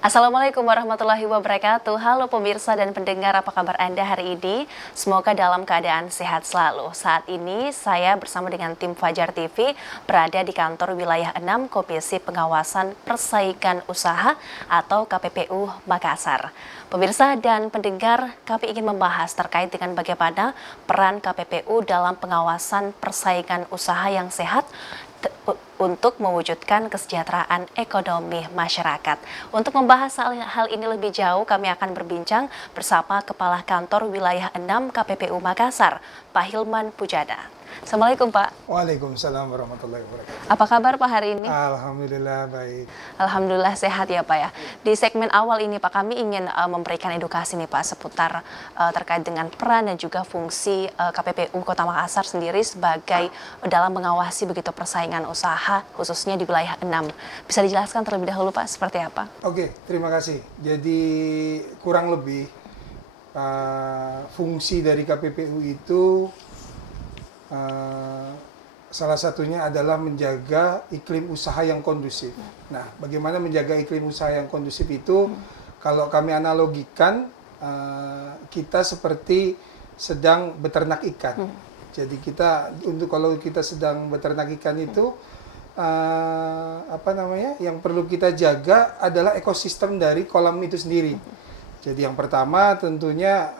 Assalamualaikum warahmatullahi wabarakatuh. Halo pemirsa dan pendengar, apa kabar Anda hari ini? Semoga dalam keadaan sehat selalu. Saat ini saya bersama dengan tim Fajar TV berada di kantor wilayah 6 Komisi Pengawasan Persaingan Usaha atau KPPU Makassar. Pemirsa dan pendengar, kami ingin membahas terkait dengan bagaimana peran KPPU dalam pengawasan persaingan usaha yang sehat untuk mewujudkan kesejahteraan ekonomi masyarakat. Untuk membahas hal ini lebih jauh, kami akan berbincang bersama Kepala Kantor Wilayah 6 KPPU Makassar, Pak Hilman Pujada. Assalamualaikum Pak. Waalaikumsalam warahmatullahi wabarakatuh. Apa kabar Pak hari ini? Alhamdulillah baik. Alhamdulillah sehat ya Pak ya. Di segmen awal ini Pak, kami ingin memberikan edukasi nih Pak seputar terkait dengan peran dan juga fungsi KPPU Kota Makassar sendiri sebagai dalam mengawasi begitu persaingan usaha khususnya di wilayah 6. Bisa dijelaskan terlebih dahulu Pak seperti apa? Oke, terima kasih. Jadi kurang lebih fungsi dari KPPU itu salah satunya adalah menjaga iklim usaha yang kondusif. Nah, bagaimana menjaga iklim usaha yang kondusif itu? Kalau kami analogikan, kita seperti sedang beternak ikan. Jadi kalau kita sedang beternak ikan itu, yang perlu kita jaga adalah ekosistem dari kolam itu sendiri. Jadi yang pertama tentunya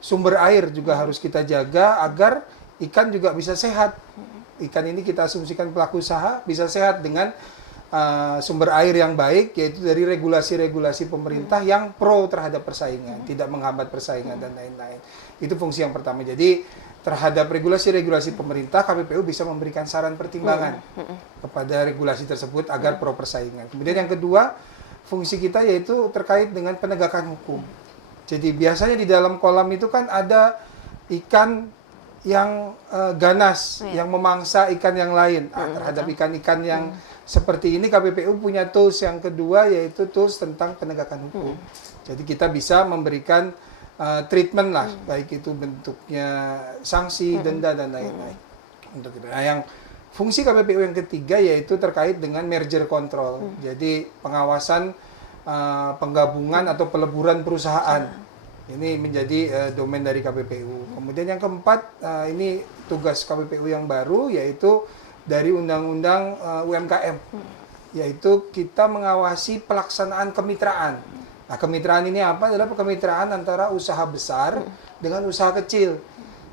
sumber air juga harus kita jaga agar ikan juga bisa sehat. Ikan ini kita asumsikan pelaku usaha bisa sehat dengan sumber air yang baik, yaitu dari regulasi-regulasi pemerintah yang pro terhadap persaingan, tidak menghambat persaingan dan lain-lain. Itu fungsi yang pertama. Jadi terhadap regulasi-regulasi pemerintah, KPPU bisa memberikan saran pertimbangan kepada regulasi tersebut agar pro persaingan. Kemudian yang kedua, fungsi kita yaitu terkait dengan penegakan hukum. Jadi biasanya di dalam kolam itu kan ada ikan yang ganas, yang memangsa ikan yang lain. Terhadap ikan-ikan yang seperti ini, KPPU punya tools yang kedua, yaitu tools tentang penegakan hukum. Jadi kita bisa memberikan treatment lah, baik itu bentuknya sanksi, denda, dan lain-lain. Nah, yang fungsi KPPU yang ketiga yaitu terkait dengan merger control. Jadi pengawasan penggabungan atau peleburan perusahaan. Ini menjadi domain dari KPPU. Kemudian yang keempat, ini tugas KPPU yang baru, yaitu dari Undang-Undang UMKM, yaitu kita mengawasi pelaksanaan kemitraan. Nah, kemitraan ini apa? Adalah kemitraan antara usaha besar dengan usaha kecil.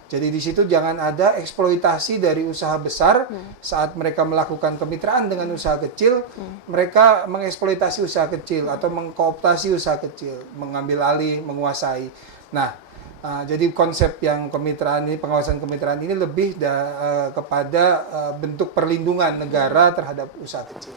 Jadi di situ jangan ada eksploitasi dari usaha besar saat mereka melakukan kemitraan dengan usaha kecil, mereka mengeksploitasi usaha kecil atau mengkooptasi usaha kecil, mengambil alih, menguasai. Nah, jadi konsep yang kemitraan ini, pengawasan kemitraan ini lebih kepada bentuk perlindungan negara terhadap usaha kecil.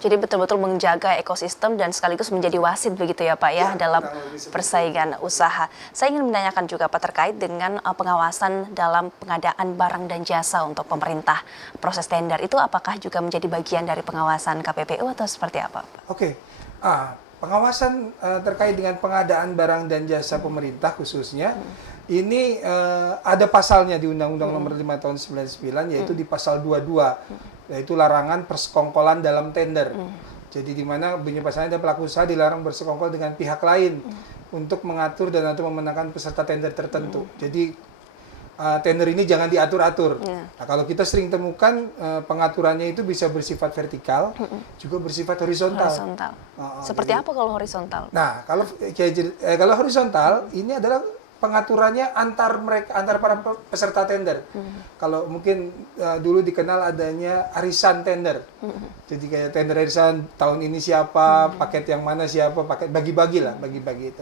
Jadi betul-betul menjaga ekosistem dan sekaligus menjadi wasit begitu ya Pak ya dalam persaingan usaha. Saya ingin menanyakan juga Pak terkait dengan pengawasan dalam pengadaan barang dan jasa untuk pemerintah. Proses tender itu apakah juga menjadi bagian dari pengawasan KPPU atau seperti apa Pak? Oke. Pengawasan terkait dengan pengadaan barang dan jasa pemerintah khususnya, ini ada pasalnya di Undang-Undang Nomor 5 Tahun 99, yaitu di pasal 22, yaitu larangan persekongkolan dalam tender. Jadi di mana bunyi pasalnya ada pelaku usaha dilarang bersekongkol dengan pihak lain untuk mengatur dan atau memenangkan peserta tender tertentu. Jadi tender ini jangan diatur-atur. Nah, kalau kita sering temukan pengaturannya itu bisa bersifat vertikal, juga bersifat horizontal. Seperti apa kalau horizontal? Nah, kalau horizontal ini adalah pengaturannya antar para peserta tender. Kalau mungkin dulu dikenal adanya arisan tender. Jadi kayak tender arisan tahun ini siapa, paket yang mana siapa, paket bagi-bagi itu.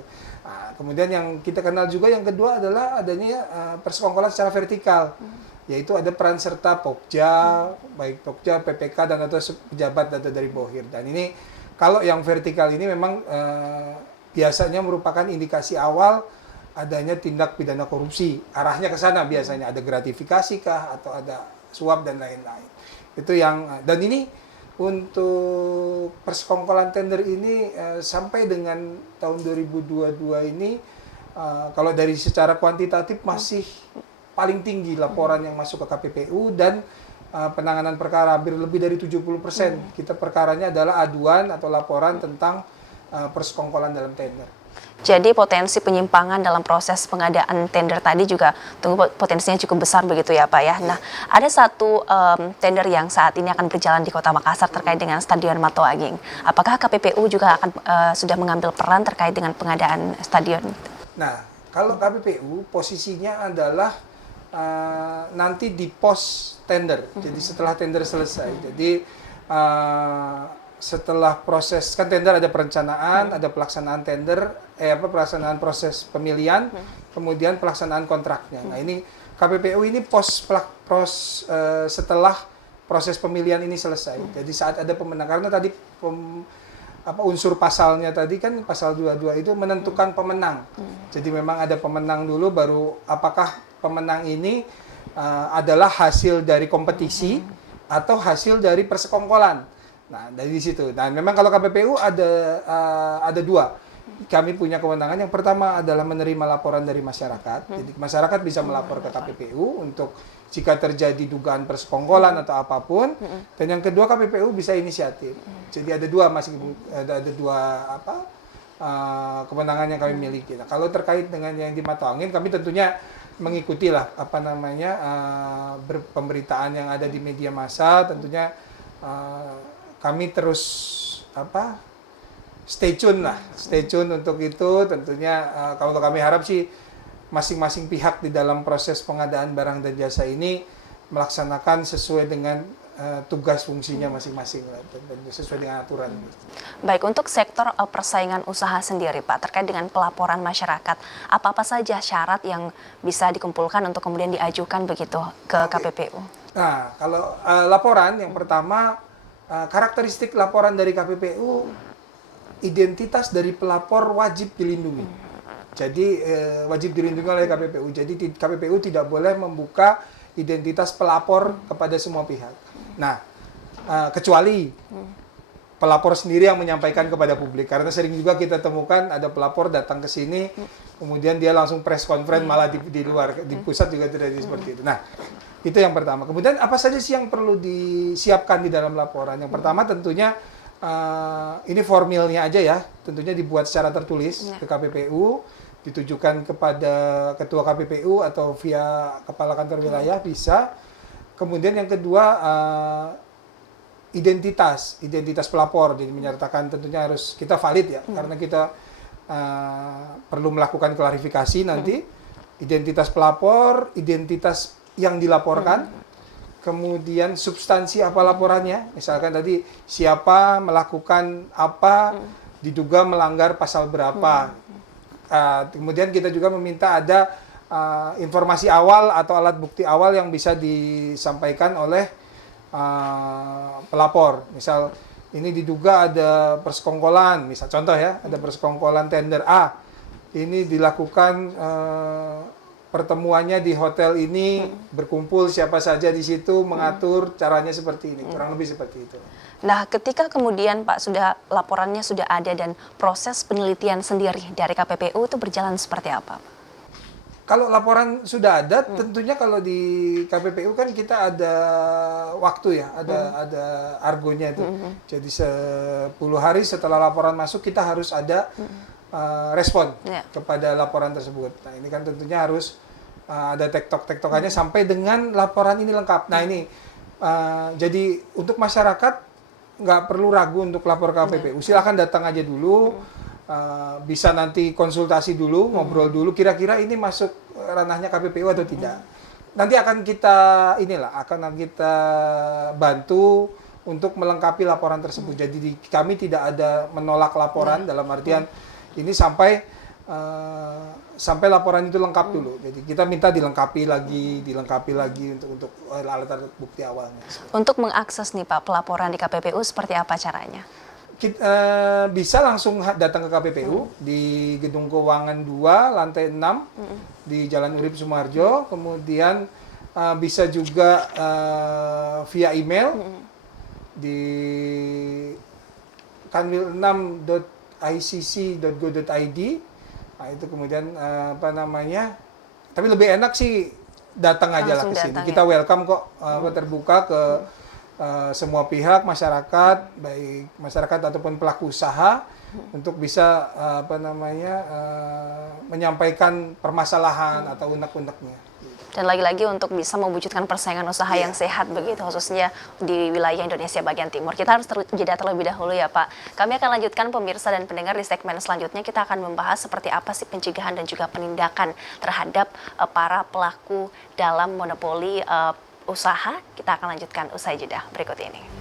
Nah, kemudian yang kita kenal juga yang kedua adalah adanya persekongkolan secara vertikal. Yaitu ada peran serta Pokja, baik Pokja, PPK dan atau pejabat atau dari Bohir. Dan ini kalau yang vertikal ini memang biasanya merupakan indikasi awal adanya tindak pidana korupsi. Arahnya ke sana biasanya, ada gratifikasi kah atau ada suap dan lain-lain. Itu yang, dan ini untuk persekongkolan tender ini sampai dengan tahun 2022 ini kalau dari secara kuantitatif masih paling tinggi laporan yang masuk ke KPPU, dan penanganan perkara, hampir lebih dari 70%. Kita perkaranya adalah aduan atau laporan tentang persekongkolan dalam tender. Jadi potensi penyimpangan dalam proses pengadaan tender tadi juga potensinya cukup besar begitu ya Pak ya. Nah, ada satu tender yang saat ini akan berjalan di Kota Makassar terkait dengan Stadion Matoaging. Apakah KPPU juga akan sudah mengambil peran terkait dengan pengadaan stadion? Nah, kalau KPPU posisinya adalah nanti di pos tender. Jadi setelah tender selesai. Jadi setelah proses kan tender ada perencanaan, ada pelaksanaan tender, pelaksanaan proses pemilihan, kemudian pelaksanaan kontraknya. Nah ini KPPU ini setelah proses pemilihan ini selesai. Jadi saat ada pemenang, karena tadi unsur pasalnya tadi kan pasal 22 itu menentukan pemenang. Jadi memang ada pemenang dulu, baru apakah pemenang ini adalah hasil dari kompetisi atau hasil dari persekongkolan. Nah, dari situ. Dan memang kalau KPPU ada dua. Kami punya kewenangan. Yang pertama adalah menerima laporan dari masyarakat. Jadi masyarakat bisa melapor ke KPPU untuk jika terjadi dugaan persekongkolan atau apapun. Dan yang kedua KPPU bisa inisiatif. Jadi ada dua kewenangan yang kami miliki. Nah, kalau terkait dengan yang di Matoangin, kami tentunya mengikuti lah pemberitaan yang ada di media massa. Tentunya kami terus stay tune untuk itu. Tentunya kalau kami harap sih masing-masing pihak di dalam proses pengadaan barang dan jasa ini melaksanakan sesuai dengan tugas fungsinya masing-masing dan sesuai dengan aturan. Baik, untuk sektor persaingan usaha sendiri Pak, terkait dengan pelaporan masyarakat, apa-apa saja syarat yang bisa dikumpulkan untuk kemudian diajukan begitu ke KPPU? Nah, kalau laporan yang pertama, karakteristik laporan dari KPPU, identitas dari pelapor wajib dilindungi. Jadi wajib dilindungi oleh KPPU. Jadi KPPU tidak boleh membuka identitas pelapor kepada semua pihak. Nah, kecuali pelapor sendiri yang menyampaikan kepada publik. Karena sering juga kita temukan ada pelapor datang ke sini, kemudian dia langsung press conference malah di luar, di pusat juga terjadi seperti itu. Nah, itu yang pertama. Kemudian apa saja sih yang perlu disiapkan di dalam laporan? Yang pertama tentunya ini formilnya aja ya, tentunya dibuat secara tertulis ke KPPU, ditujukan kepada ketua KPPU atau via kepala kantor wilayah bisa. Kemudian yang kedua identitas pelapor, jadi menyertakan tentunya harus kita valid ya, karena kita perlu melakukan klarifikasi nanti. Identitas pelapor, identitas yang dilaporkan, kemudian substansi apa laporannya, misalkan tadi siapa melakukan apa, diduga melanggar pasal berapa. Kemudian kita juga meminta ada informasi awal atau alat bukti awal yang bisa disampaikan oleh pelapor. Misal ini diduga ada persekongkolan, misal contoh ya, ada persekongkolan tender A, ini dilakukan pertemuannya di hotel ini, berkumpul siapa saja di situ, mengatur caranya seperti ini, kurang lebih seperti itu. Nah, ketika kemudian Pak laporannya sudah ada dan proses penelitian sendiri dari KPPU itu berjalan seperti apa? Kalau laporan sudah ada, tentunya kalau di KPPU kan kita ada waktu ya, ada argonya itu. Jadi 10 hari setelah laporan masuk kita harus ada respon kepada laporan tersebut. Nah ini kan tentunya harus ada tektokannya sampai dengan laporan ini lengkap. Nah ini jadi untuk masyarakat nggak perlu ragu untuk lapor ke KPPU. Silakan datang aja dulu, bisa nanti konsultasi dulu, ngobrol dulu. Kira-kira ini masuk ranahnya KPPU atau tidak. Nanti akan kita bantu untuk melengkapi laporan tersebut. Jadi kami tidak ada menolak laporan dalam artian ini sampai laporan itu lengkap dulu. Jadi kita minta dilengkapi lagi untuk alat-alat bukti awalnya. Untuk mengakses nih Pak pelaporan di KPPU seperti apa caranya? Kita bisa langsung datang ke KPPU di Gedung Keuangan 2 lantai 6 di Jalan Urip Sumarjo. Kemudian bisa juga via email di kanwil6.icc.go.id. Nah, itu kemudian tapi lebih enak sih datang aja lah Langsung ke sini. datang, Kita ya. welcome kok, terbuka ke semua pihak, masyarakat, baik masyarakat ataupun pelaku usaha untuk bisa menyampaikan permasalahan atau unek-uneknya. Dan lagi-lagi untuk bisa mewujudkan persaingan usaha yang sehat begitu, khususnya di wilayah Indonesia bagian timur. Kita harus jeda terlebih dahulu ya Pak. Kami akan lanjutkan pemirsa dan pendengar di segmen selanjutnya. Kita akan membahas seperti apa sih pencegahan dan juga penindakan terhadap para pelaku dalam monopoli usaha. Kita akan lanjutkan usai jeda berikut ini.